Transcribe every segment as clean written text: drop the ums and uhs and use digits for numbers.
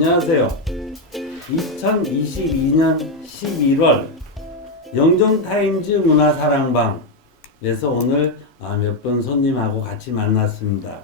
안녕하세요. 2022년 11월 영종타임즈 문화사랑방에서 오늘 몇 분 손님하고 같이 만났습니다.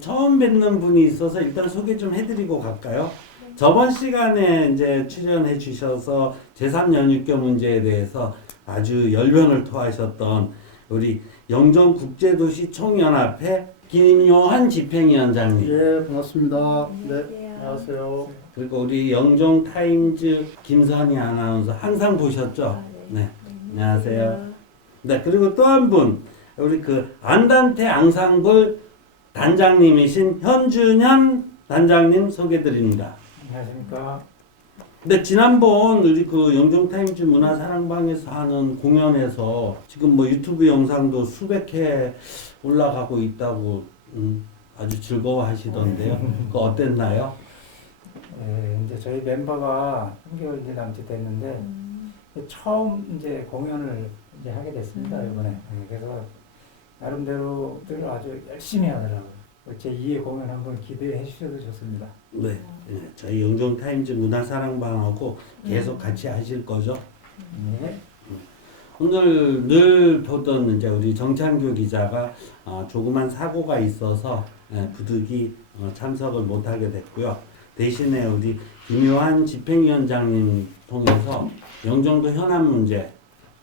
처음 뵙는 분이 있어서 일단 소개 좀 해드리고 갈까요? 저번 시간에 이제 출연해 주셔서 제3연육교 문제에 대해서 아주 열변을 토하셨던 우리 영종국제도시 총연합회 김요한 집행위원장님. 예, 반갑습니다. 안녕하세요. 네, 안녕하세요. 그리고 우리 영종타임즈 김선희 아나운서 항상 보셨죠? 네. 안녕하세요. 네, 그리고 또 한 분, 우리 그 안단테 앙상블 단장님이신 현준현 단장님 소개드립니다. 안녕하십니까. 근데 지난번 우리 그 영종타임즈 문화사랑방에서 하는 공연에서 지금 뭐 유튜브 영상도 수백 회 올라가고 있다고 아주 즐거워하시던데요. 그거 어땠나요? 예, 이제 저희 멤버가 3개월 이제 남짓 됐는데 처음 이제 공연을 이제 하게 됐습니다 이번에. 예, 그래서 나름대로들 아주 열심히 하더라고요. 제 2의 공연 한번 기대해 주셔도 좋습니다. 네, 네. 저희 영종타임즈 문화사랑방하고 계속 같이 하실 거죠? 네. 오늘 늘 보던 이제 우리 정창규 기자가 조그만 사고가 있어서 부득이 참석을 못하게 됐고요. 대신에 우리 김요한 집행위원장님 통해서 영종도 현안 문제,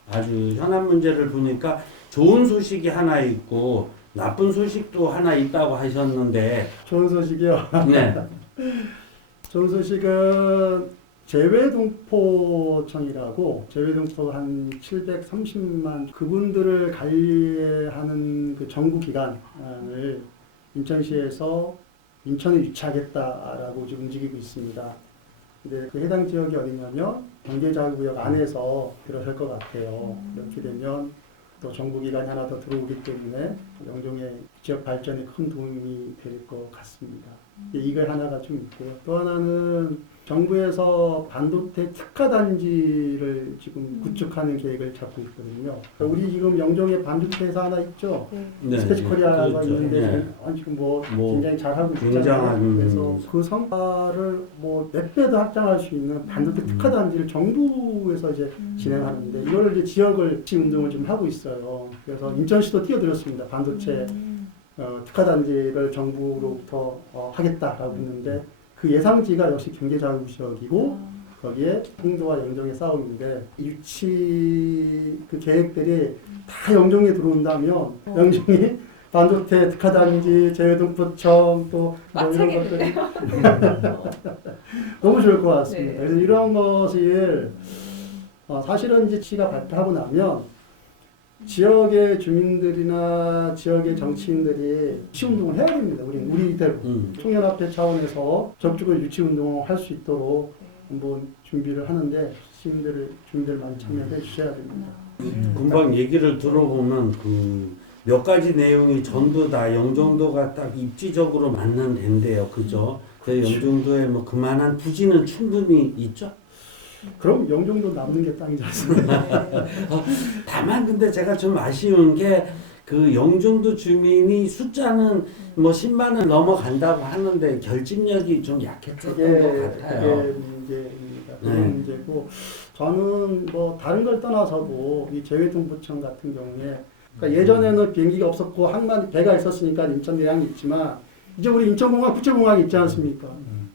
아주 현안 문제를 보니까 좋은 소식이 하나 있고 나쁜 소식도 하나 있다고 하셨는데, 좋은 소식이요. 네, 좋은 소식은 재외동포청이라고 재외동포 한 730만 그분들을 관리하는 그 정부기관을 인천시에서 인천에 유치하겠다라고 지금 움직이고 있습니다. 근데 그 해당 지역이 어디냐면 경제자유구역 안에서 들어설 것 같아요. 이렇게 되면 또 정부기관이 하나 더 들어오기 때문에 영종의 지역 발전에 큰 도움이 될 것 같습니다. 이걸 하나가 좀 있고요. 또 하나는 정부에서 반도체 특화단지를 지금 구축하는 계획을 잡고 있거든요. 우리 지금 영종에 반도체 회사 하나 있죠? 네, 스페츠코리아가 그렇죠. 있는데 네. 지금 뭐 뭐 굉장히 잘하고 있잖아요. 굉장한 그래서 그 성과를 뭐 몇 배도 확장할 수 있는 반도체 특화단지를 정부에서 이제 진행하는데 이걸 이제 지역을 운동을 좀 하고 있어요. 그래서 인천시도 뛰어들었습니다. 반도체 특화단지를 정부로부터 하겠다라고 했는데 그 예상지가 역시 경제자유구역이고 거기에 홍도와 영종의 싸움인데 유치 그 계획들이 다 영종에 들어온다면 영종이 반도체 특화단지, 재외동포청 또 뭐 이런 것들이 너무 좋을 것 같습니다. 네. 그래서 이런 것을 사실은 이제 시가 발표하고 나면 지역의 주민들이나 지역의 정치인들이 유치운동을 해야 됩니다. 우리대로 총연합회 차원에서 적극적으로 유치운동을 할 수 있도록 한번 준비를 하는데 주민들 많이 참여해 주셔야 됩니다. 금방 얘기를 들어보면 그 몇 가지 내용이 전부 다 영종도가 딱 입지적으로 맞는 데인데요, 그죠? 그 영종도에 뭐 그만한 부지는 충분히 있죠. 그럼 영종도 남는 게 땅이지 않습니까? 다만 근데 제가 좀 아쉬운 게 그 영종도 주민이 숫자는 뭐 10만을 넘어간다고 하는데 결집력이 좀 약했던 것 같아요. 그게 문제입니다. 그게 네. 문제고 저는 뭐 다른 걸 떠나서도 이 재외동포청 같은 경우에 그러니까 예전에는 비행기가 없었고 항만 배가 있었으니까 인천대항이 있지만 이제 우리 인천공항 국제공항이 있지 않습니까?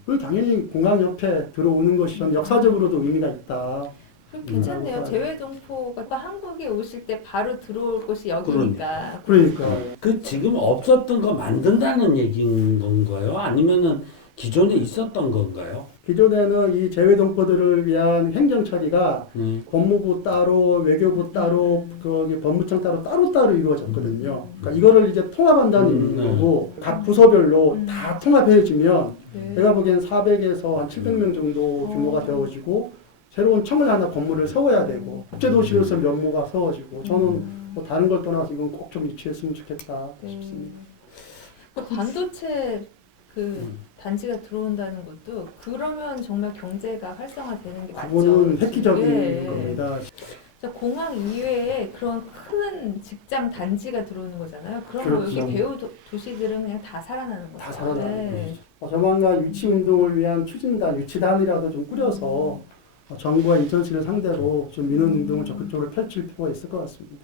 그럼 당연히 공항 옆에 들어오는 것이 좀 역사적으로도 의미가 있다. 그럼 괜찮네요. 재외동포가 한국에 오실 때 바로 들어올 곳이 여기니까. 그러니까 그 지금 없었던 거 만든다는 얘기인 건가요? 아니면은 기존에 있었던 건가요? 기존에는 이 재외동포들을 위한 행정 처리가 법무부 따로, 외교부 따로, 거기 법무청 따로 이루어졌거든요. 그러니까 이거를 이제 통합한다는 거고 각 부서별로 다 통합해주면 제가 보기엔 400에서 한 700명 정도 규모가 되어지고 새로운 청을 하나 건물을 세워야 되고 국제도시로서 면모가 세워지고 저는 뭐 다른 걸 떠나서 이건 꼭 좀 유치했으면 좋겠다 싶습니다. 그 반도체 그 단지가 들어온다는 것도 그러면 정말 경제가 활성화되는 게 맞죠. 그거는 획기적인 예. 겁니다. 그러니까 공항 이외에 그런 큰 직장 단지가 들어오는 거잖아요. 그럼 뭐 그렇죠. 여기 배우 도시들은 그냥 다 살아나는 거죠. 다 살아나는 네. 조만간 유치 운동을 위한 추진단, 유치단이라도 좀 꾸려서 정부와 인천시를 상대로 좀 민원 운동을 적극적으로 펼칠 필요가 있을 것 같습니다.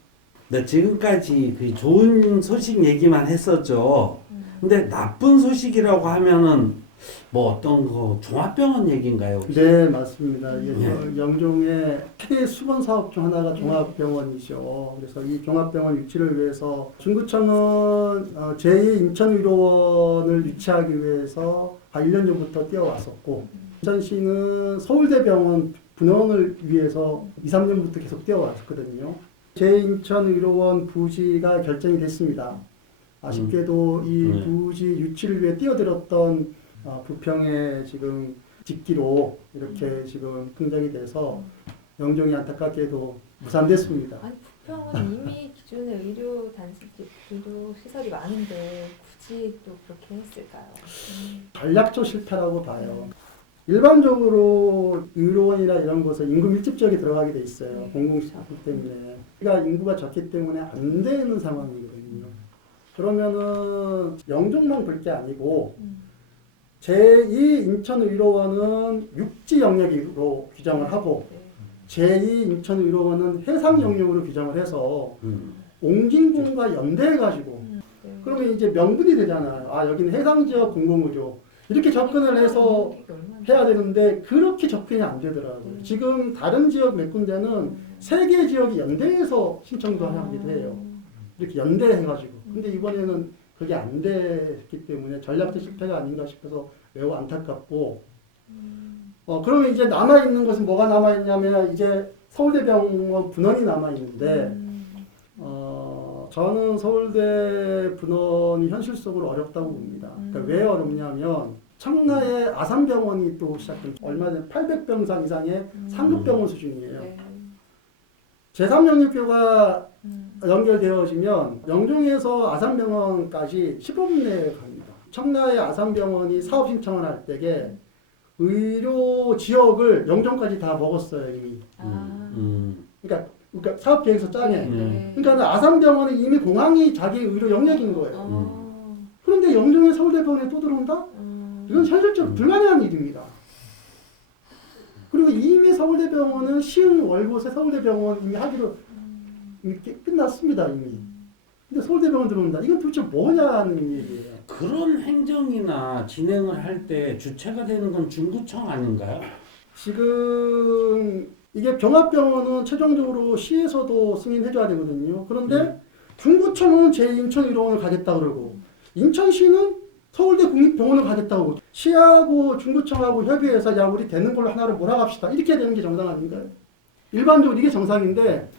네, 지금까지 그 좋은 소식 얘기만 했었죠. 근데 나쁜 소식이라고 하면은 뭐 어떤 거 종합병원 얘기인가요? 혹시? 네, 맞습니다. 이게 네. 영종의 최대 수건 사업 중 하나가 종합병원이죠. 그래서 이 종합병원 유치를 위해서 중구청은 제2 인천의료원을 유치하기 위해서 1년 전부터 뛰어왔었고, 인천시는 서울대병원 분원을 위해서 2, 3년부터 계속 뛰어왔거든요. 제2인천의료원 부지가 결정이 됐습니다. 아쉽게도 이 부지 유치를 위해 뛰어들었던 부평에 지금 직기로 이렇게 지금 긍정이 돼서 영종이 안타깝게도 무산됐습니다. 아니 부평은 이미 기존에 의료 단지, 의료 시설이 많은데 굳이 또 그렇게 했을까요? 전략적 실패라고 봐요. 일반적으로 의료원이나 이런 곳은 인구 밀집 지역에 들어가게 돼 있어요. 공공시설 때문에. 그러니까 인구가 적기 때문에 안 되는 상황이거든요. 그러면은 영종만 볼 게 아니고 제2 인천의료원은 육지 영역으로 규정을 하고 제2 인천의료원은 해상 영역으로 규정을 해서 옹진군과 연대해가지고 그러면 이제 명분이 되잖아요. 아 여기는 해상 지역 공공의료 이렇게 접근을 해서 해야 되는데 그렇게 접근이 안 되더라고요. 지금 다른 지역 몇 군데는 세 개 지역이 연대해서 신청도 하기도 해요. 이렇게 연대해가지고. 근데 이번에는 그게 안 됐기 때문에 전략적 실패가 아닌가 싶어서 매우 안타깝고. 그러면 이제 남아있는 것은 뭐가 남아있냐면 이제 서울대병원 분원이 남아있는데, 저는 서울대 분원이 현실적으로 어렵다고 봅니다. 그러니까 왜 어렵냐면 청라에 아산병원이 또 시작된 얼마 전에 800병상 이상의 상급병원 수준이에요. 제3영역교가 연결되어지면 영종에서 아산병원까지 15분 내에 갑니다. 청라의 아산병원이 사업 신청을 할 때에 의료 지역을 영종까지 다 먹었어요 이미. 그러니까 사업 계획서 짱에. 그러니까 아산병원은 이미 공항이 자기 의료 영역인 거예요. 그런데 영종의 서울대병원에 또 들어온다? 이건 현실적으로 불가능한 일입니다. 그리고 이미 서울대병원은 시흥 월곶에 서울대병원 이미 하기로 이미 끝났습니다 이미. 근데 서울대병원 들어온다. 이건 도대체 뭐냐는 얘기예요. 그런 행정이나 진행을 할 때 주체가 되는 건 중구청 아닌가요? 지금 이게 병합병원은 최종적으로 시에서도 승인해줘야 되거든요. 그런데 중구청은 제2인천의료원을 가겠다 그러고 인천시는 서울대 국립병원을 가겠다고 그러고 시하고 중구청하고 협의해서 야 우리 되는 걸로 하나를 몰아갑시다. 이렇게 되는 게 정상 아닌가요? 일반적으로 이게 정상인데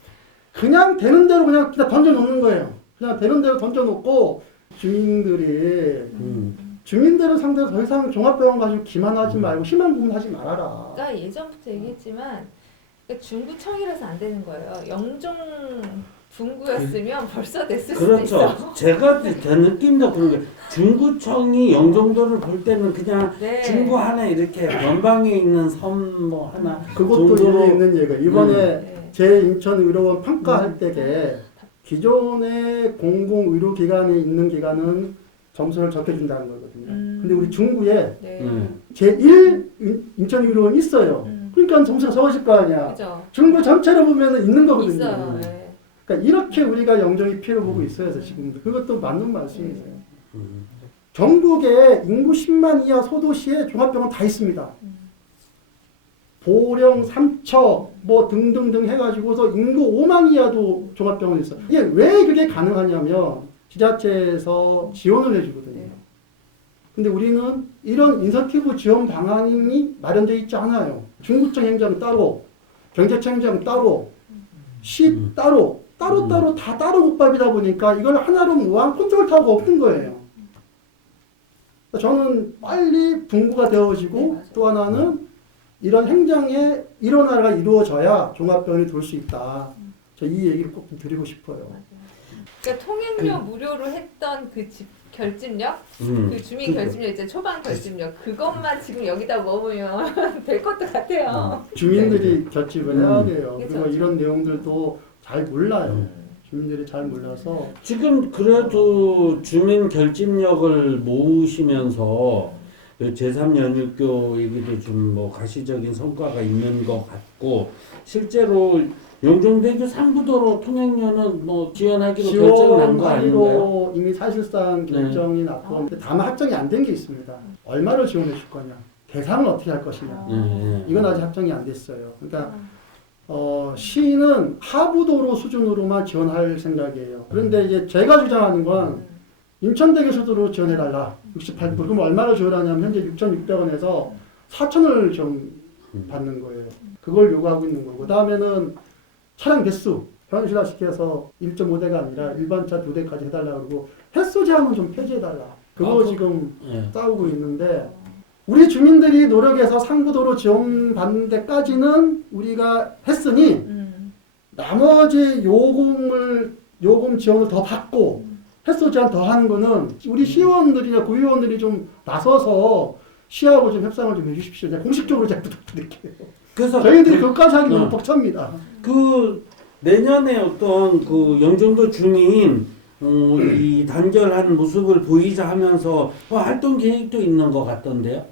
그냥 되는 대로 그냥 던져놓는 거예요. 그냥 되는 대로 던져놓고 주민들을 상대로 더 이상 종합병원 가지고 기만하지 말고 심한 부분 하지 말아라. 그러니까 예전부터 얘기했지만 그러니까 중구청이라서 안 되는 거예요. 영종 분구였으면 벌써 됐을 수도 그렇죠. 있어. 제가 제 느낌도 그런 게 중구청이 영종도를 볼 때는 그냥 네. 중구 하나 이렇게 변방에 있는 섬 뭐 하나 그것도 정도로 일리 있는 얘기가 이번에 네. 제2인천의료원 평가할 때에 기존의 공공의료기관에 있는 기관은 점수를 적혀준다는 거거든요. 근데 우리 중구에 네. 제1 인천의료원이 있어요. 그러니까 점수가 적어질 거 아니야. 그죠. 중구 전체로 보면 있는 거거든요. 있어요. 네. 그러니까 이렇게 우리가 영종이 피해를 보고 있어요. 지금 그것도 맞는 말씀이세요. 전국에 인구 10만 이하 소도시에 종합병원 다 있습니다. 보령, 삼척 뭐 등등등 해가지고서 인구 5만 이하도 종합병원이 있어요. 이게 왜 그게 가능하냐면 지자체에서 지원을 해주거든요. 근데 우리는 이런 인센티브 지원 방안이 마련되어 있지 않아요. 중구청 행정 따로, 경제청 행정 따로, 시 따로 다 따로 국밥이다 보니까 이걸 하나로 모아 컨트롤 타워가 없는 거예요. 저는 빨리 분구가 되어지고 네, 또 하나는 이런 행정의 일원화가 이루어져야 종합병원이 돌 수 있다. 저 이 얘기를 꼭 좀 드리고 싶어요. 맞아요. 그러니까 통행료 무료로 했던 그 집 결집력, 그 주민 결집력 이제 초반 결집력 그것만 지금 여기다 먹으면 될 것도 같아요. 주민들이 결집을 해야 돼요. 그쵸, 그리고 그쵸. 이런 내용들도 잘 몰라요. 주민들이 잘 몰라서 지금 그래도 주민 결집력을 모으시면서 그 제3연육교 얘기도 좀 뭐 가시적인 성과가 있는 것 같고 실제로 영종대교 상부도로 통행료는 뭐 지원하기로 결정이 난 거 아닌가요? 지원하기로 이미 사실상 결정이 났고 다만 확정이 안 된 게 있습니다. 얼마를 지원해 줄 거냐, 대상을 어떻게 할 것이냐, 이건 아직 확정이 안 됐어요. 그러니까 시는 하부도로 수준으로만 지원할 생각이에요. 그런데 이제 제가 주장하는 건 인천대교 수도로 지원해달라. 68%. 그럼 얼마를 지원하냐면 현재 6,600원에서 4,000원을 지원 받는 거예요. 그걸 요구하고 있는 거고. 그 다음에는 차량 대수 현실화시켜서 1.5대가 아니라 일반차 2대까지 해달라 그러고 횟수 제한은 좀 폐지해달라. 그거 지금 싸우고 있는데 우리 주민들이 노력해서 상부도로 지원받는 데까지는 우리가 했으니 나머지 요금 지원을 더 받고 횟수 제한 더 하는 거는 우리 시의원들이나 구의원들이 좀 나서서 시하고 좀 협상을 좀 해주십시오. 공식적으로 제가 부탁드릴게요. 그래서 저희들이 그것까지 하기 너무 벅찹니다. 그 내년에 어떤 그 영종도 주민 이 단결한 모습을 보이자 하면서 활동 계획도 있는 것 같던데요.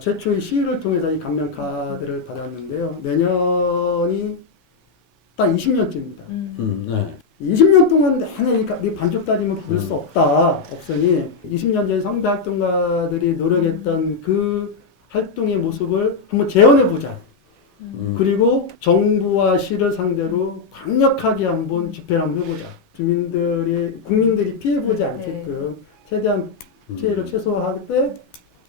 최초의 시위를 통해서 이 감면 카드를 받았는데요. 내년이 딱 20년째입니다. 네. 20년 동안 내내 이 반쪽 따지면 부를 수 없으니 20년 전에 선배 활동가들이 노력했던 그 활동의 모습을 한번 재현해보자. 그리고 정부와 시를 상대로 강력하게 한번 집회를 한번 해보자. 국민들이 피해보지 않게끔 최대한 피해를 최소화할 때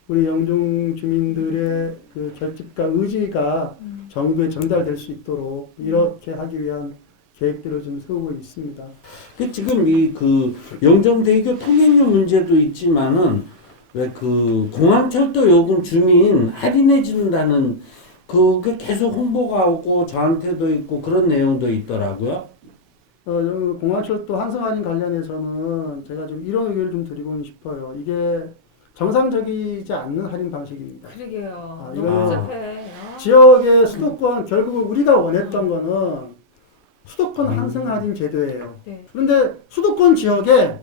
우리 영종 주민들의 그 결집과 의지가 정부에 전달될 수 있도록 이렇게 하기 위한 계획들을 좀 세우고 있습니다. 지금 이 그 영종대교 통행료 문제도 있지만은 왜 그 공항철도 요금 주민 할인해 준다는 그게 계속 홍보가 오고 저한테도 있고 그런 내용도 있더라고요. 공항철도 환승 할인 관련해서는 제가 좀 이런 의견을 좀 드리고 싶어요. 이게 정상적이지 않는 할인 방식입니다. 그러게요. 이거는 너무 복잡해. 지역의 수도권 결국은 우리가 원했던 거는 수도권 환승 할인 제도예요. 네. 그런데 수도권 지역에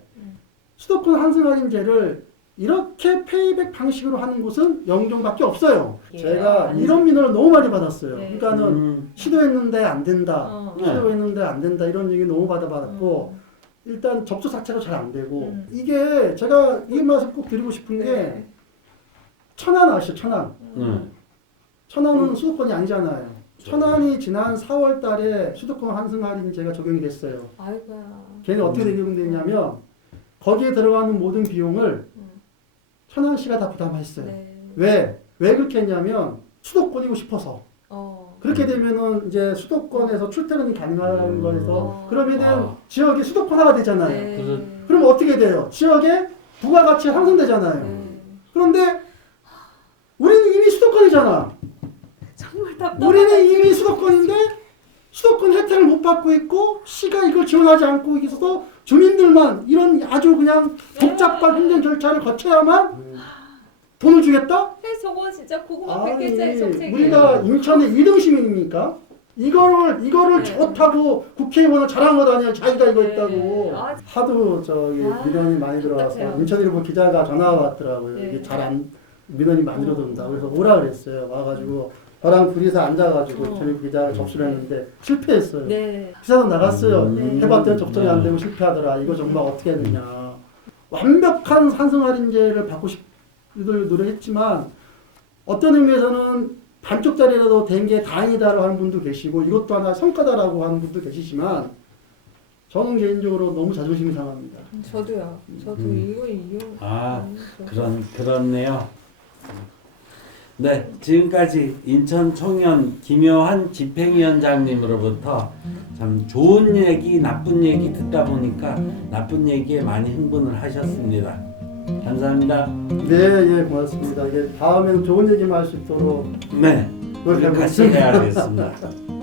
수도권 환승 할인제를 이렇게 페이백 방식으로 하는 곳은 영종밖에 없어요. 제가 이런 민원을 너무 많이 받았어요. 네. 그러니까는 시도했는데 안 된다. 네. 시도했는데 안 된다. 이런 얘기 너무 받았고 일단 접수 자체가 잘 안 되고 이게 제가 이 말씀 꼭 드리고 싶은 게 천안 아시죠? 천안. 천안은 수도권이 아니잖아요. 천안이 지난 4월 달에 수도권 환승 할인제가 적용이 됐어요. 아이고야. 걔는 어떻게 적용됐냐면 거기에 들어가는 모든 비용을 천안시가 다 부담했어요. 네. 왜 그렇게 했냐면 수도권이고 싶어서. 그렇게 되면은 이제 수도권에서 출퇴근이 가능한 거에서 그러면은 지역이 수도권화가 되잖아요. 네. 그럼 어떻게 돼요? 지역에 부가가치가 상승되잖아요. 그런데 우리는 이미 수도권이잖아. 정말 답답하다. 우리는 이미 수도권인데 수도권 혜택을 못 받고 있고 시가 이걸 지원하지 않고 있어서 주민들만 이런 아주 그냥 복잡한 행정 절차를 거쳐야만 돈을 주겠다? 저거 진짜 고구마 100개짜리 정책이에요. 우리가 인천의 2등 시민입니까? 이거를 좋다고 국회의원을 자랑한 것 아니야. 자기가 이거 했다고. 하도 민원이 많이 들어와서 답답해요. 인천일보 기자가 전화가 왔더라고요. 네. 이게 민원이 많이 들어온다. 그래서 오라 그랬어요. 와가지고 저랑 둘이서 앉아가지고 인천일보 기자가 접수를 했는데 실패했어요. 네. 기사도 나갔어요. 네. 해봤더니 접종이 안 되고 실패하더라. 이거 정말 어떻게 해야 되냐. 완벽한 환승 할인제를 받고 싶들 노력했지만 어떤 의미에서는 반쪽짜리라도 된 게 다행이다라고 하는 분도 계시고 이것도 하나 성과다라고 하는 분도 계시지만 저는 개인적으로 너무 자존심이 상합니다. 저도요. 저도 이거 그렇네요. 네, 지금까지 인천청년 김효한 집행위원장님으로부터 참 좋은 얘기, 나쁜 얘기 듣다 보니까 나쁜 얘기에 많이 흥분을 하셨습니다. 감사합니다. 네, 고맙습니다. 이게 다음에는 좋은 얘기만 할 수 있도록 네, 노력해보겠습니다. 같이 해야겠습니다.